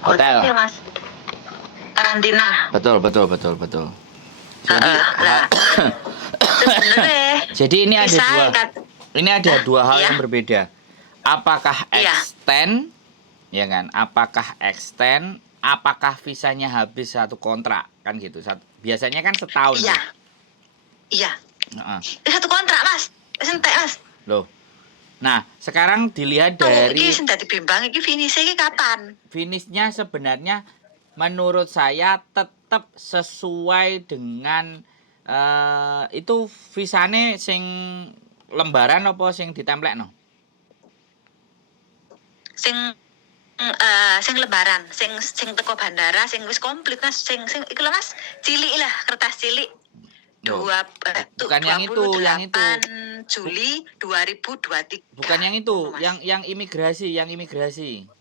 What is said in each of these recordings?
Hotel. Ya, Mas. Karantina. Betul. Jadi jadi ini ada dua hal yang berbeda. Apakah extend, ya kan? Apakah extend? Apakah visanya habis satu kontrak kan gitu? Biasanya kan setahun. Iya. Iya. Satu kontrak, Mas. Entek, Mas. Loh. Nah, sekarang dilihat dari iki sing dadi bimbang iki finishnya iki kapan? Finishnya sebenarnya menurut saya tetap sesuai dengan itu visane sing lembaran apa sing ditemplekno? Sing lebaran, sing teko bandara, sing wis komplit Mas, sing iki lho Mas, cilik lah, kertas cilik. Bukan yang itu, Juli 2023. Bukan yang itu, yang imigrasi,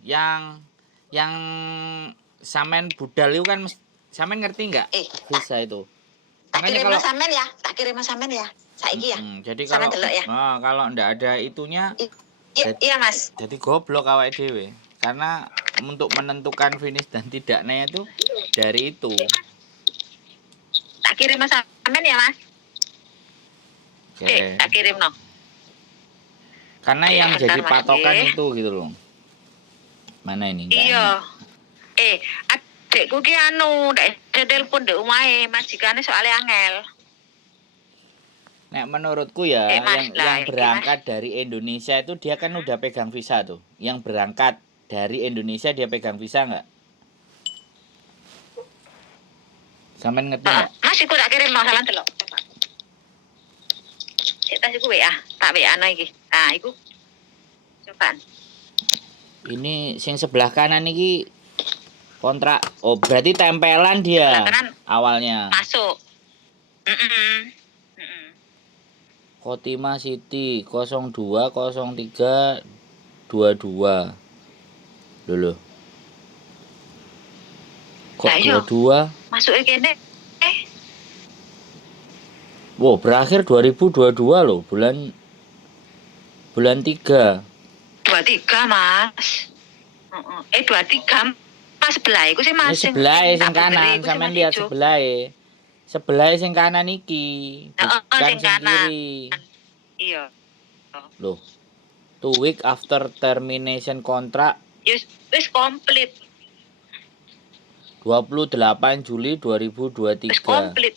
yang samen budal itu kan samen ngerti nggak? Visa itu. Tak kirim sampean ya. Saiki ya. Jadi kalau ya. Kalau ndak ada itunya iya Mas. Jadi goblok awake dhewe. Karena untuk menentukan finish dan tidaknya itu dari itu. Tak kirim sampean ya, Mas. Oke. Tak kirim no. Karena yang jadi patokan itu gitu loh. Mana ini? Iya. Adekku ki ndak telepon ndek omahe, majikane soalnya angel. Nek menurutku ya, yang berangkat dari Indonesia itu dia kan udah pegang visa tuh. Yang berangkat dari Indonesia dia pegang visa nggak? Sampean ngerti nggak? Mas iku tak kirim masalah delok. Tas iku WA, tak WA ana iki. Nah, iku. Cobaan. Ini sing sebelah kanan iki kontrak. Oh, berarti tempelan dia awalnya. Masuk. Khotimah City 0203 22. Loh. Kok 22? Masuke kene. Wow, berakhir 2022 loh, bulan 3. 23, Mas. 23 Mas sebelah iku sih Mas. Sebelah sing kanan, sampean lihat sebelah. Sebelah sing kanan iki, bukan sing kiri. Iya. Loh. 2 week after termination kontrak. Wis komplit. 28 Juli 2023. Wis komplit.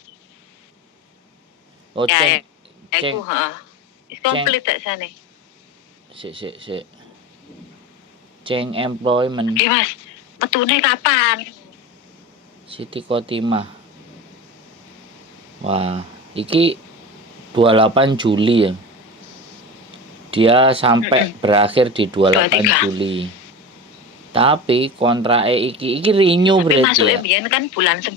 Oh, ceng. Wis komplit tak sane. Sik. Ceng employment. Mas, metune kapan? Siti Khotimah. Wah, iki 28 Juli ya. Dia sampai berakhir di 28 Juli. Tapi kontraknya iki renew berarti. Masuknya biyen kan bulan 9.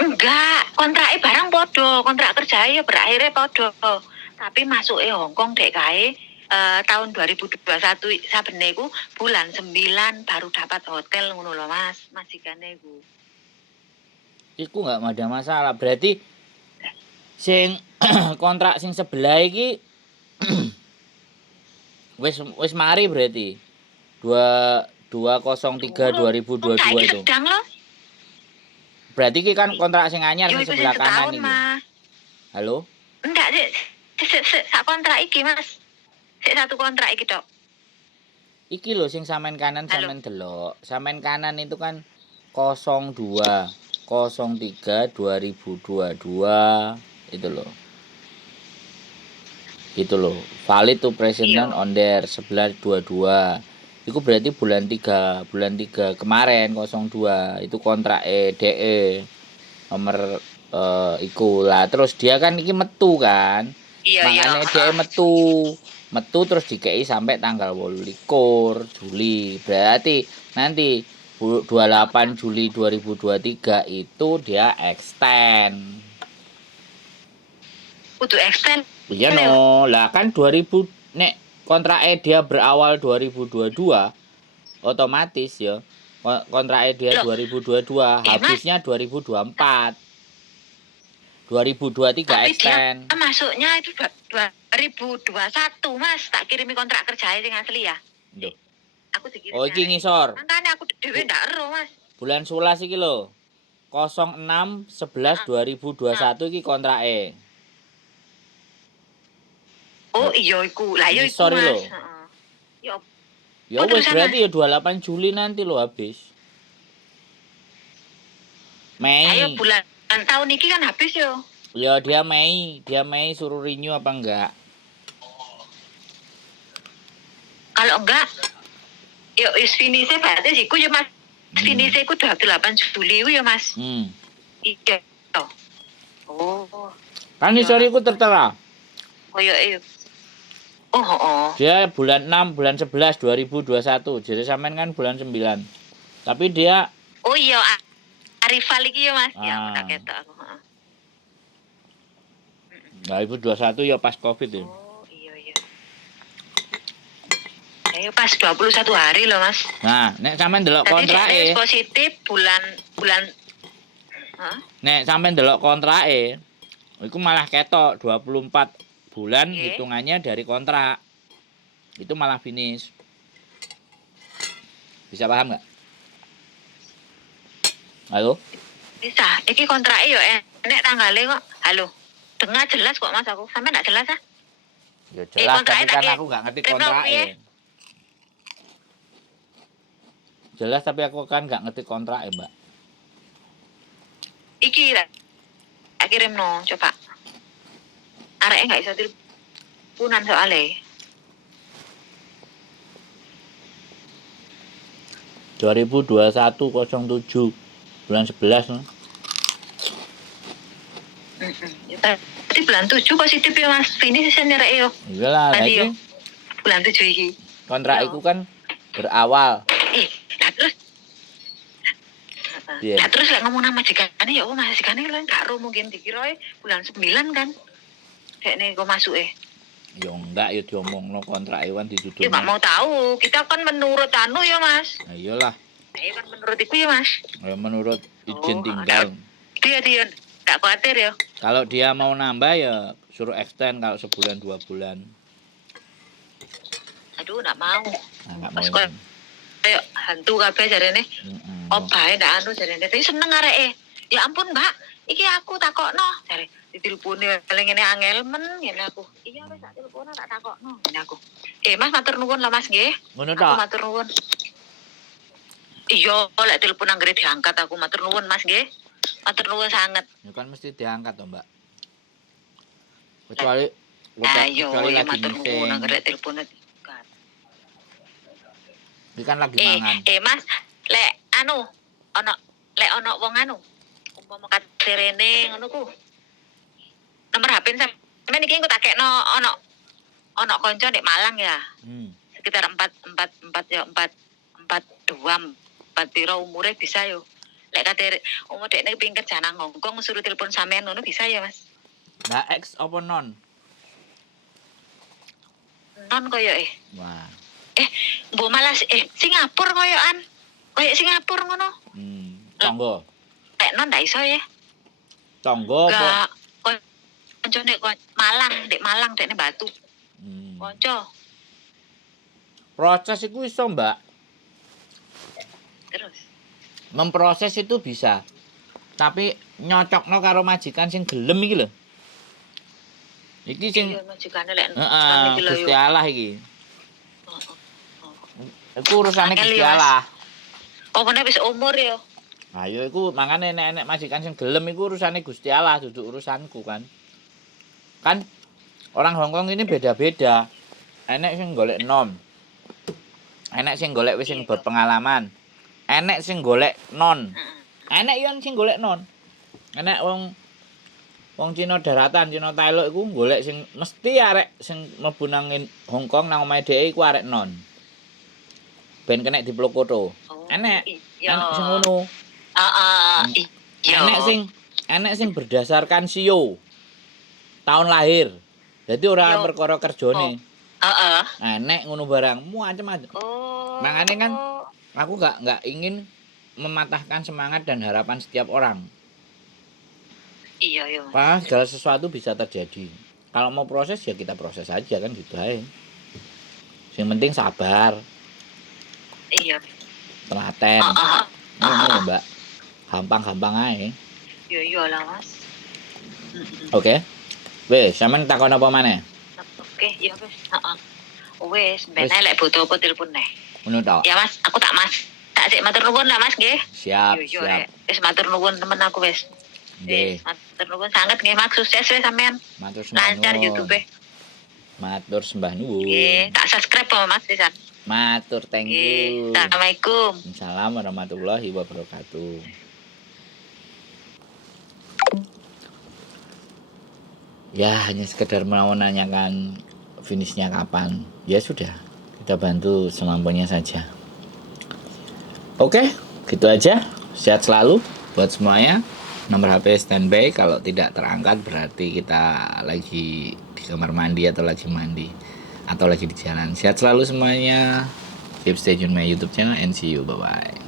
Enggak, kontraknya barang podo, kontrak kerja ya berakhirnya podo. Tapi masuknya Hongkong dek kae tahun 2021 sabene iku bulan 9 baru dapat hotel ngono lho Mas, majikane iku. Iku enggak ada masalah. Berarti sing kontrak sing sebelah iki wis mari berarti. 203 2022 itu. Berarti iki kan kontrak sing anyar sing sebelah kanan iki. Halo? Enggak, sak kontrak iki, Mas. Sik satu kontrak iki, Tok. Iki lho sing sampean kanan sampean delok. Sampean kanan itu kan 02 03 2022 itu loh. Itu loh. Valid to present on there 11/22. Itu berarti bulan 3 kemarin 02 itu kontrak DE nomor iku lah. Terus dia kan iki metu kan. Makanya DE metu terus dikei sampai tanggal 28 Juli. Berarti nanti 28 Juli 2023 itu dia extend. Kudu extend. Iya no, lah kan 2000 nek kontraknya dia berawal 2022 otomatis ya. Kontraknya dia 2022 habisnya 2024. 2023 extend. Dia masuknya itu 2021, Mas. Tak kirimi kontrak kerjanya sing asli ya. Duh. Aku dikirim. Oh, iki ngisor. Makane dhewe ndak ero, Mas. Bulan 11 iki lho. 06/11/2021 iki kontrake. Oh, iya iku. Lah iya iku, Ngisor iki Mas. lho. Heeh. Ya Ya Oh, wis terusan, berarti ya 28 Juli nanti lo habis. ayo Mei. bulan tahun ini kan habis yo. Ya dia Mei suruh renew apa enggak? Kalau enggak, yo is finish berarti iku ya Mas. Finish iku 28 Juli ya Mas. Iya. Oh. Kan ngisor iku tertera. Koyo oh. Dia bulan 6 bulan 11 2021. Jadi sampean kan bulan 9. Tapi dia oh iya Arifal iki ya Mas. Ya tak ketok aku, heeh. 2021 ya pas Covid ya. Oh, iya. Ayo pas 21 hari loh Mas. Nah, nek sampean delok kontrake positif bulan nek sampean delok kontrake iku malah ketok 24 bulan hitungannya dari kontrak. Itu malah finish. Bisa paham nggak? Halo? Bisa. Iki kontraknya yo enek tanggalnya kok. Halo. Dengar jelas kok Mas aku. Sampai enggak jelas ah? Ya jelas, tapi kan aku nggak ngerti kontraknya. Jelas tapi aku kan nggak ngerti kontraknya, Mbak. Iki lah. Tak kirim no, coba. Areknya nggak bisa teleponan soalnya. 2021/07 bulan 11 no? Berarti bulan 7 positif ya Mas. Ini sih nyerek yo. Iyalah, lagi bulan 7 iki. Kontrak itu kan berawal. Terus terus lek ngomong nama majikannya ya oh majikannya lho gak ro mungkin dikira bulan 9 kan. Dekne kok masuke. Ya enggak ya diomongno kontrak Iwan ditutup. Ya enggak mau tahu. Kita kan menurut anu ya Mas. Nah, iyalah. Iya kan menurut iku ya Mas. Ya menurut izin tinggal. Dia enggak khawatir ya. Kalau dia mau nambah ya suruh extend kalau sebulan 2 bulan. Aduh enggak mau. Nah, enggak mau. Kayak hantu kabeh jarene. Obahe ndak anu jarene. Tapi seneng areke. Ya ampun, Mbak. Iki aku takokno jare diteleponi paling ngene angel men ngene aku. Iya wis tak telepon tak takokno ngene aku. Mas matur nuwun lah Mas nggih. Ngono tok. Matur nuwun. Iya, lek telepon anggere diangkat aku matur nuwun Mas nggih. Matur nuwun sanget. Ya kan mesti diangkat toh, Mbak. Kecuali ya lagi matur nuwun anggere meeting. telepon diangkat. Ini kan lagi mangan. Mas, lek anu ono wong anu umpama katerene ngono ku. Nomor HP sampeyan iki engko tak kekno ono kanca nek Malang ya. Sekitar 4 piro umure bisa yo. Lek kater umur dekne pengin kerja nang Hongkong suruh telepon sampean ngono bisa ya, Mas? Nah, X apa non? Non koyo Wah. mbok malas Singapura koyoan. Koyo Singapura ngono. Tonggo. Lek non ndak iso ya. Tonggo apa? Konco nek Malang dekne Batu. Konco. Proses itu iso, Mbak. Terus Memproses itu bisa. Tapi nyocokno karo majikan sing gelem iki lho. Iki sing majikane lek Gusti Allah iki. Iku urusane Gusti Allah. Omone wis umur ya. Nah, ya iku makane nek majikan sing gelem iku urusane Gusti Allah, dudu urusanku kan. Kan orang Hongkong ini beda-beda. Enek sing golek nom. Enek sing golek wis sing berpengalaman. Enek sing golek non. Enek yo sing golek non. Enek wong Cina daratan, Cina Tailuk iku golek sing mesti arek sing mlebu nang Hongkong nang omahe dhewe iku arek non. Ben kena dipeluk foto. Enek sing ngono. Enek sing berdasarkan sio. Tahun lahir. Jadi ora perkara kerjane. Enek ngono barang, macam-macam. Makanya kan aku enggak ingin mematahkan semangat dan harapan setiap orang. Iya. Pas segala sesuatu bisa terjadi. Kalau mau proses ya kita proses aja kan gitu aja. Yang penting sabar. Iya. telaten. Ngono, Mbak. Gampang-gampang ae. Yo yo lah Mas. Oke. Wes, sampean takon apa maneh? Oke, ya wis. Heeh. Wis, ben lek butuh apa telepon neh. Ngono tok. Ya Mas, aku tak Mas. Tak sik matur nuwun lah Mas nggih. Siap, Yo yo siap. wis matur nuwun temen aku wis. Nggih. Matur nuwun sanget nggih Mas, sukses wis sampean. Matur sembah Lancar nuwun. YouTube. Matur sembah nuwun. Nggih, tak subscribe apa Mas pisan. Matur, thank you. Assalamualaikum. Assalamualaikum warahmatullahi wabarakatuh. Ya, hanya sekedar mau menanyakan finishnya kapan. Ya sudah, kita bantu semampunya saja. Oke, gitu aja. Sehat selalu buat semuanya. Nomor HP standby, kalau tidak terangkat berarti kita lagi di kamar mandi atau lagi mandi atau lagi di jalan. Sehat selalu semuanya. Keep stay tune my YouTube channel and see you. Bye bye.